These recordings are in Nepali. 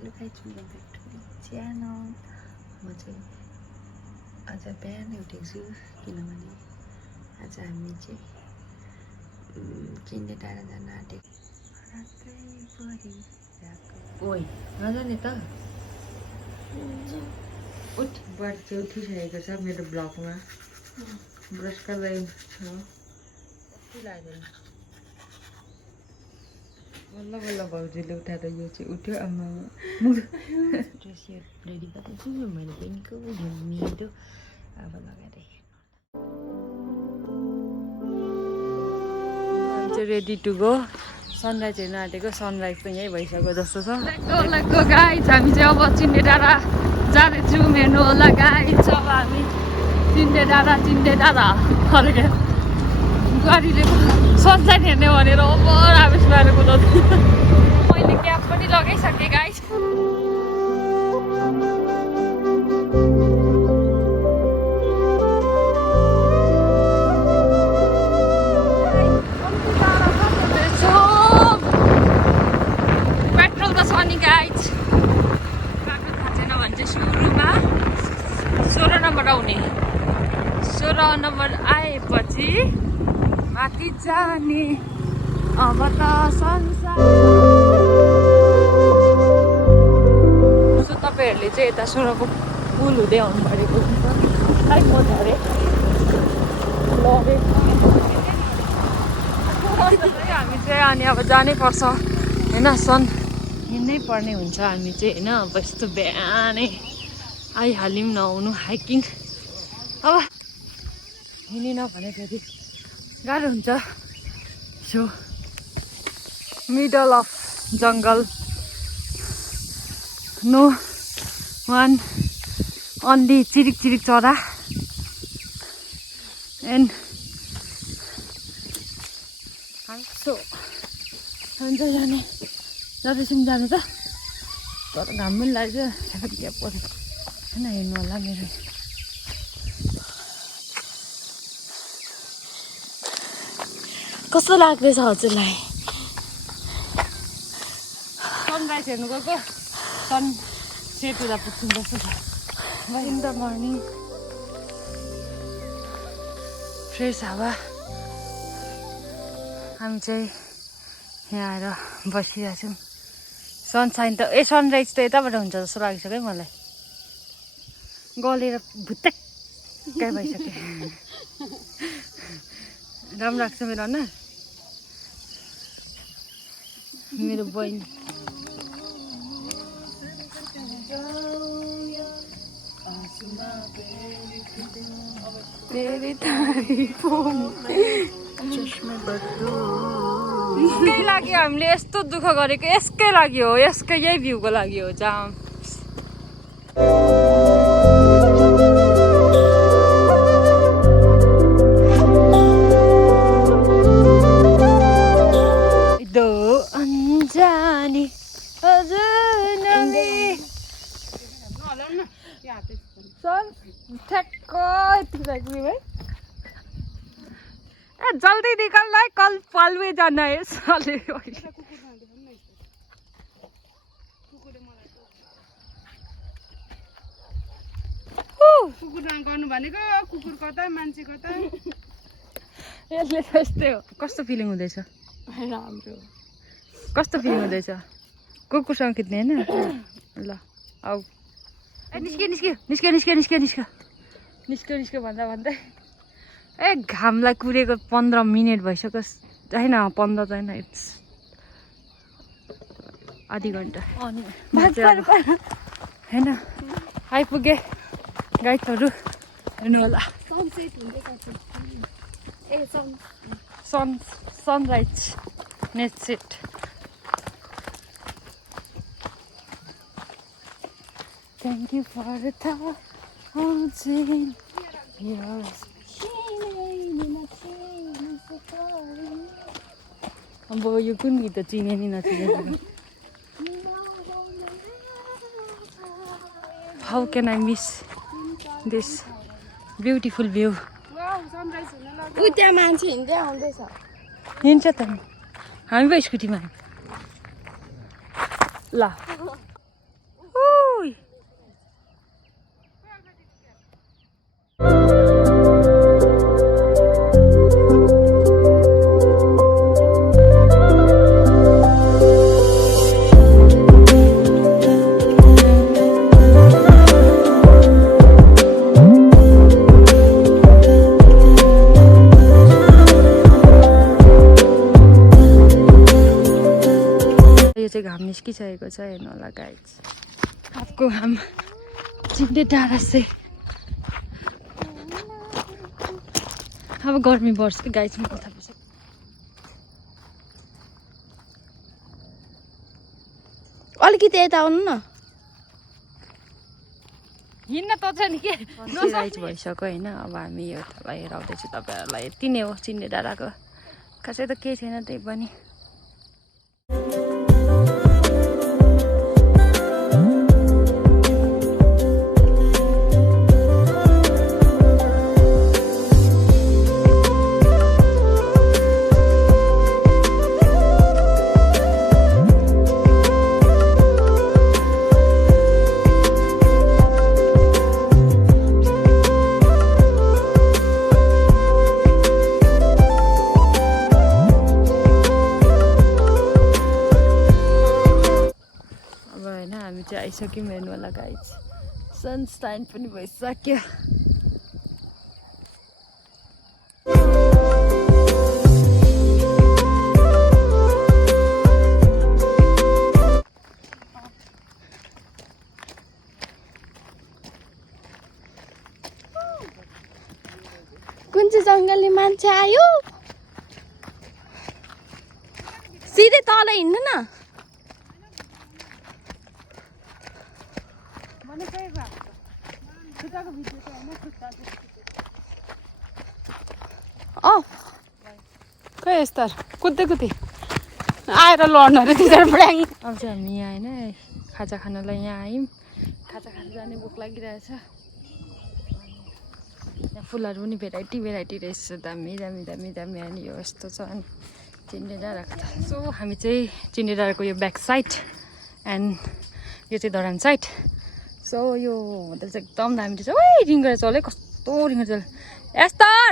Hello guys welcome back to my channel. म चाहिँ आज बिहानै उठेको छु किनभने आज हामी चाहिँ चिन्डे डाँडा जान आँटेको। ओइ नजाने त उठ बढी चाहिँ उठिसकेको छ मेरो ब्लगमा ब्रस गर्दै छ लाग्दैन। बल्ल बल्ल भाउजूले उठाएर यो चाहिँ उठ्यो आमा ड्रेस रेडी गर्दैछु मैले बहिनीको यो मेरो अब लगाएर चाहिँ रेडी टु गो। सनराइज हेर्न आँटेको सनराइज त यहीँ भइसक्यो जस्तो छ। लगभग गाइज हामी चाहिँ अब चिन्डे डाँडा जाँदैछौँ हेर्नु होला गाइज। अब हामी चिन्डे डाँडा फर्के गाडीले सनसाइन हेर्ने भनेर ओभर आवेश भएर कुदाउँछु। मैले क्याब पनि लगाइसकेँ गाइज। पेट्रोल त छ नि गाइज। बाटो थाहा छैन भने चाहिँ सुरुमा 16 नम्बर आउने 16 नम्बर आएपछि माथि जाने अब त संसार। सो तपाईँहरूले चाहिँ यता 16 को पुल हुँदै आउनु परेको हुन्छ। लाइक म झरेँ हामी चाहिँ अनि अब जानै पर्छ होइन। सन हिँड्नै पर्ने हुन्छ हामी चाहिँ होइन। अब यस्तो बिहानै आइहाल्यौँ नआउनु हाइकिङ। अब हिँडेन भने फेरि गाह्रो हुन्छ। सो मिडल अफ जङ्गल नो वान अन्ली चिरिक चिरिक चरा एन्ड सो हुन्छ जाने जाँदैछौँ जानु त। तर घाम पनि लाग्छ ग्याप पऱ्यो होइन हेर्नु होला मेरो। कस्तो लाग्दैछ हजुरलाई? सनराइज हेर्नु गएको सन सेट हुँदा पुग्छौँ जस्तो छ। इन द मर्निङ फ्रेस हावा। हामी चाहिँ यहाँ आएर बसिरहेछौँ। सनसाइन त सनराइज त यताबाट हुन्छ जस्तो लागिसक्यो है मलाई। गलेर भुत्तक्कै भइसक्यो। राम्रो लाग्छ मेरो अनुहार। मेरो बहिनी यसकै लागि हामीले यस्तो दुःख गरेको यसकै लागि हो। यसकै यही भ्यूको लागि हो जाम। अन्जानी जल्दी निकल है कल पालवे जाना है साले। कुकुर गर्नु भनेको कुकुर कता मान्छे कता यसले त्यस्तै हो। कस्तो फिलिङ हुँदैछ? राम्रो। कस्तो फिलिङ हुँदैछ? कुकुरसँग खिच्ने होइन ल आऊ। निस्क्यो निस्क्यो निस्क्यो निस्क्यो निस्क्यो निस्क्यो निस्क्यो निस्क्यो भन्दा भन्दै घामलाई कुरेको 15 मिनट भइसक्यो होइन। 15 त होइन इट्स आधी घन्टा होइन आइपुगे। गाइडहरू हेर्नु होला sunrise net set. Thank you for the thousand years. अब यो कुन गीत चिने नि नचिने। How can I miss this beautiful view? त्यहाँ मान्छे हिँड्दै आउँदैछ। हिँड्छ त हामी पो स्कुटीमा ल पाकिसकेको छ हेर्नु होला गाइस आपको हम चिन्डे डाँडा चाहिँ अब गर्मी बढ्छ कि गाइस म कता बस्छु अलिकति यता आउनु न हिँड्न त छ नि के राइज भइसक्यो होइन अब हामी यतालाई हेराउँदैछु तपाईँहरूलाई यति नै हो चिन्डे डाँडाको खासै त केही छैन त्यही पनि आइसक्यौँ हेर्नु होला गाइस सनस्टाइन पनि भइसक्यो कुन चाहिँ जङ्गलले मान्छे आयो सिधै तल हिँड्नु न खै यस्तो कुद्दै आएर लड्नु अरे तिनीहरू ब्राङ अब चाहिँ हामी यहाँ होइन खाजा खानलाई यहाँ आयौँ खाजा खान जाने भोक लागिरहेछ यहाँ फुलहरू पनि भेराइटी रहेछ दामी अनि यो यस्तो छ अनि चिन्डे डाँडाको छ सो हामी चाहिँ चिन्डे डाँडाको यो ब्याक साइड एन्ड यो चाहिँ धरान साइड सो यो होटल चाहिँ एकदम दामी रहेछ ओइ रिङ्गेर चल है कस्तो रिङ्गेर चल एस्तर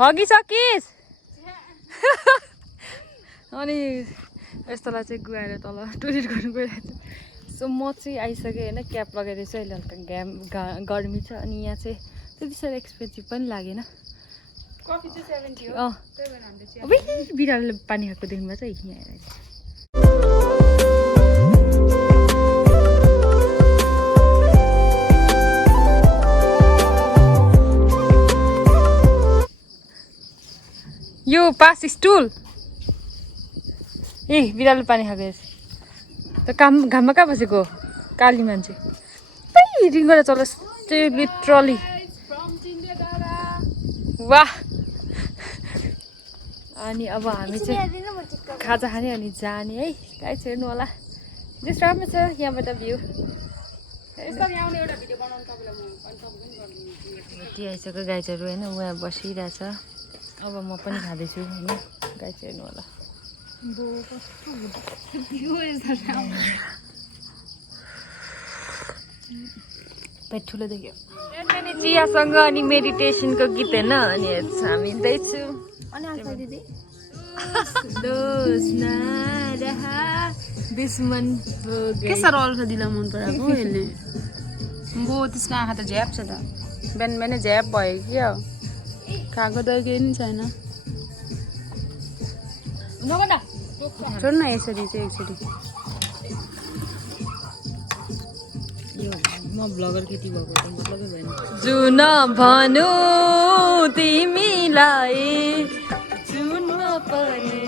हगिसकिस् अनि यस्तोलाई चाहिँ गुहाएर तल टोइलेट गर्नु गइरहेको सो म चाहिँ आइसकेँ होइन क्याप लगाइदिएछु अहिले हल्का गर्मी छ अनि यहाँ चाहिँ त्यति साह्रो एक्सपेन्सिभ पनि लागेन कफी चाहिँ 70 हो बिरालोले पानी खाएको देख्नुभएको छ यहाँ आएर यो पास स्टुल ए बिरालो पानी खाएको त घाममा कहाँ बसेको काली मान्छे रिङ्गेर चलोस् चाहिँ लिटरली वाह अनि अब हामी चाहिँ खाजा खाने अनि जाने है गाइस हेर्नु होला जस्तो राम्रो छ यहाँबाट भ्यू आइसक्यो गाइजहरू होइन उहाँ बसिरहेछ अब म पनि खाँदैछु होइन गाइस हेर्नु होला पेट ठुलो देख्यो चियासँग अनि मेडिटेसनको गीत होइन अनि हामी हिँड्दैछु दुश्मन के साह्रो अल्छा दिला मन पराएको यसले बो त्यसको आँखा त झ्याप छ त बिहान झ्याप भयो क्या खाएको त केही नि छैन छोड न यसरी चाहिँ एकचोटि यो म ब्लगर खेती भएको त मतलबै भएन जुन भनु तिमीलाई जुनमा पनि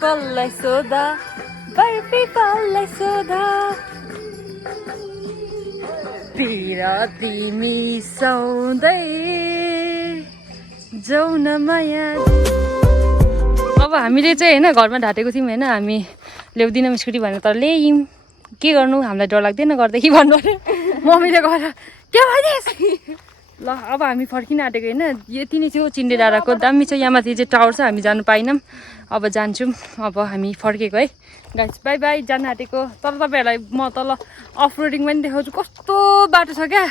पल्लाई सोधा बर्फी पल्लाई सोधा तिर तिमी सौँदै जाऊ न माया अब हामीले चाहिँ होइन घरमा ढाँटेको थियौँ होइन हामी ल्याउँदिनौँ स्कुटी भनेर तर ल्यायौँ के गर्नु हामीलाई डर लाग्दैन गर्दा के भन्नु अरे मम्मीले गएर के भइदिएछ ल अब हामी फर्किन आँटेको होइन यति नै थियो चिन्डे डाँडाको दामी छ यहाँ माथि चाहिँ टावर छ हामी जानु पाइनौँ अब जान्छौँ अब हामी फर्केको है गाइस बाई बाई जान आँटेको तर तपाईँहरूलाई म तल अफ रोडिङ पनि देखाउँछु कस्तो बाटो छ क्या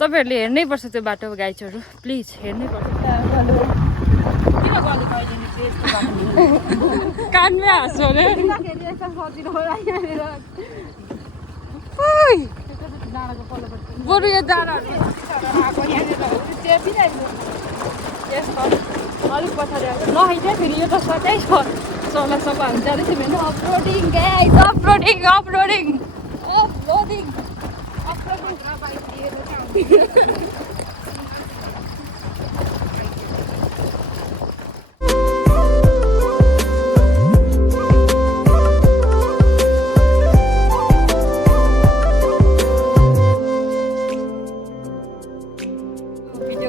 तपाईँहरूले हेर्नै पर्छ त्यो बाटो गाइजहरू प्लिज हेर्नै पर्छ कानमै हाँस्यो अरे बरु यो डाँडाहरू अलिक पछाडि आएको नहाइट्या फेरि यो त सधैँ चल्ला सब हामी जाँदैछौँ होइन off-roading guys off-roading off-roading off-roading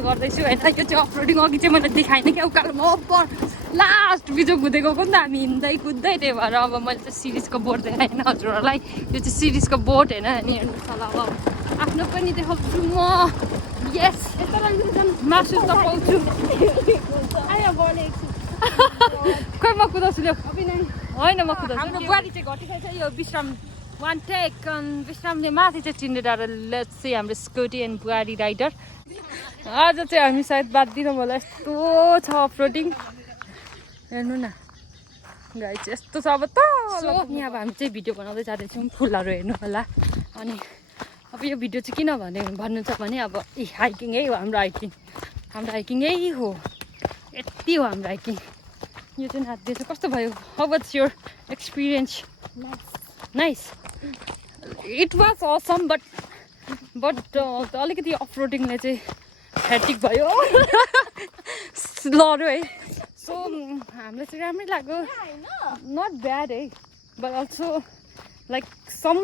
गर्दैछु होइन यो चाहिँ अफरोडिङ अघि चाहिँ मैले देखाइनँ क्या उकालोमा अप्पर लास्ट बिजो कुदेको नि त हामी हिँड्दै कुद्दै त्यही भएर अब मैले चाहिँ सिरिजको बोट देखाएँ हजुरहरूलाई यो चाहिँ सिरिजको बोट होइन अनि हेर्नुहोस् होला अब आफ्नो पनि देखाउँछु म यस मासु त पाउँछु खै म कुदाउँछु ल्याउ होइन म कुदाउँछु हाम्रो बुहारी चाहिँ घटिरहेछ यो विश्राम वान टेक विश्रामले माथि चाहिँ चिन्डे डाँडा लेट्स चाहिँ हाम्रो स्कुटी एन्ड बुहारी राइडर आज चाहिँ हामी सायद बात दिनौँ होला यस्तो छ अफरोडिङ हेर्नु न गाई चाहिँ यस्तो छ अब त यहाँ अब हामी चाहिँ भिडियो बनाउँदै जाँदैछौँ फुलहरू हेर्नु होला अनि अब यो भिडियो चाहिँ किन भन्नु छ भने अब हाइकिङ है हो हाम्रो हाइकिङ यही हो यति हो हाम्रो हाइकिङ यो चाहिँ नाच्दैछ कस्तो भयो how was your experience nice it was Assam but अलिकति अफरोडिङले चाहिँ ह्याटिक भयो लड्यो है सो हामीलाई चाहिँ राम्रै लाग्यो नट ब्याड है बट अल्सो लाइक सम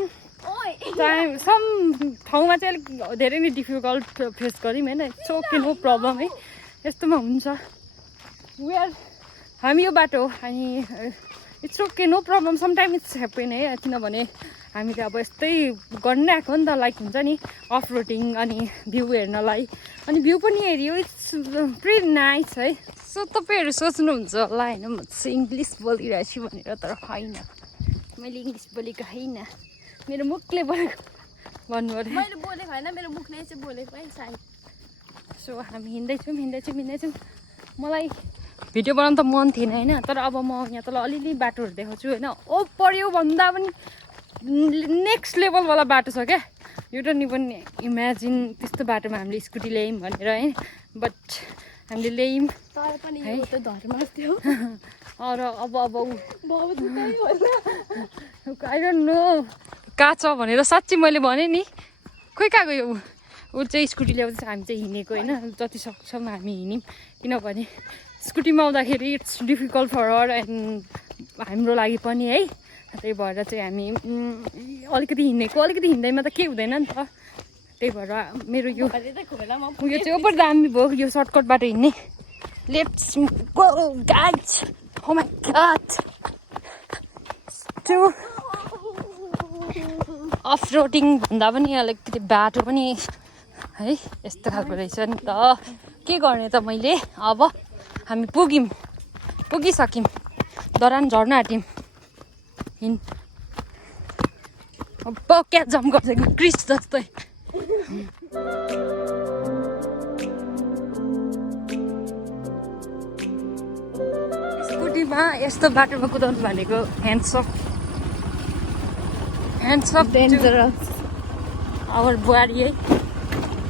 ठाउँमा चाहिँ अलिक धेरै नै डिफिकल्ट फेस गऱ्यौँ होइन इट्स ओके नो प्रब्लम है यस्तोमा हुन्छ हामी यो बाटो हो अनि it's okay no problem sometime it's happen है किनभने हामीले अब यस्तै गर्नु आएको नि त लाइक हुन्छ नि अफरोडिङ अनि भ्यू हेर्नलाई अनि भ्यू पनि हेऱ्यो इट्स प्रिटी नाइस है सो तपाईँहरू सोच्नुहुन्छ होला होइन म चाहिँ इङ्ग्लिस बोलिरहेको छु भनेर तर होइन मैले इङ्ग्लिस बोलेको होइन मेरो मुखले बोलेको भन्नु पऱ्यो मैले बोलेको होइन मेरो मुखले चाहिँ बोलेको है सायद सो हामी हिँड्दैछौँ मलाई भिडियो बनाउनु त मन थिएन होइन तर अब म यहाँ तल अलिअलि बाटोहरू देखाउँछु होइन ओ पऱ्यो भन्दा पनि नेक्स्ट लेभलवाला बाटो छ क्या एउटा नि पनि इमेजिन त्यस्तो बाटोमा हामीले स्कुटी ल्यायौँ भनेर है बट हामीले ल्यायौँ है र अब आई डोन्ट नो कहाँ छ भनेर साँच्ची मैले भनेँ नि खोइ कहाँ गयो ऊ चाहिँ स्कुटी ल्याउँदैछ हामी चाहिँ हिँडेको होइन जति सक्छौँ हामी हिँड्यौँ किनभने स्कुटीमा आउँदाखेरि it's difficult for her and हाम्रो लागि पनि है त्यही भएर चाहिँ हामी अलिकति हिँड्दैमा त केही हुँदैन नि त त्यही भएर मेरो यो चाहिँ ओभर दामी भयो यो सर्टकट बाटो हिँड्ने let's go guys oh my God offroading भन्दा पनि अलिकति बाटो पनि है यस्तो खालको रहेछ नि त के गर्ने त मैले अब हामी पुगिसक्यौँ धरान झर्न आँट्यौँ अब क्या जम्प गर्छ क्रिस जस्तै स्कुटीमा यस्तो बाटोमा कुदाउनु भनेको ह्यान्ड्स अफ डेन्जरस आवर बुहारी है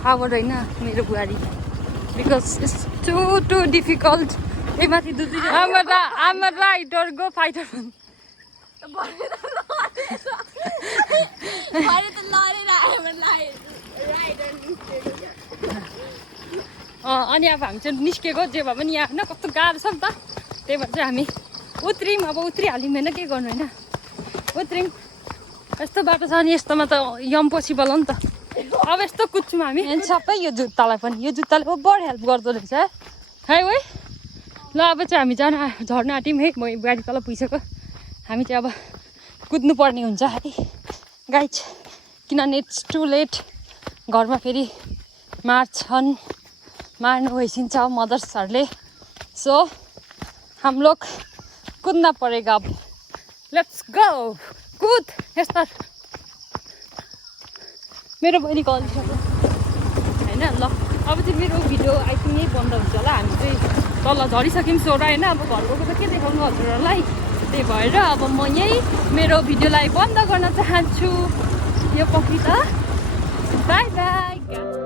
आवर होइन मेरो बुहारी बिकज इट्स टु डिफिकल्ट ए माथि आमा राइडर गो फाइटर अनि अब हामी चाहिँ निस्केको जे भए पनि यहाँ होइन कस्तो गाह्रो छ नि त त्यही भएर चाहिँ हामी उत्रियौँ अब उत्रिहाल्यौँ होइन के गर्नु होइन उत्रियौँ यस्तो बाटो छ अनि यस्तोमा त इम्पोसिबल हो नि त अब यस्तो कुद्छौँ हामी अनि सबै यो जुत्तालाई पनि यो जुत्ताले ओभर हेल्प गर्दो रहेछ है है ल अब चाहिँ हामी झर्न आँट्यौँ है म गाडी तल पुगिसक्यो हामी चाहिँ अब कुद्नु पर्ने हुन्छ है गाइज किनभने इट्स टु लेट घरमा फेरि मार्नु भइसिन्छ मदर्सहरूले सो हम लोग कुद्न परेगा अब लेट्स गो कुद यस्ता मेरो बहिनी कलिसक्यो होइन ल अब चाहिँ मेरो भिडियो आई थिङ्क यही बन्द हुन्छ होला हामी चाहिँ तल झरिसक्यौँ सोह्र होइन अब घर गएको त के देखाउनु हजुरहरूलाई त्यही भएर अब म यही मेरो भिडियोलाई बन्द गर्न चाहन्छु यो पक्की त बाई बाई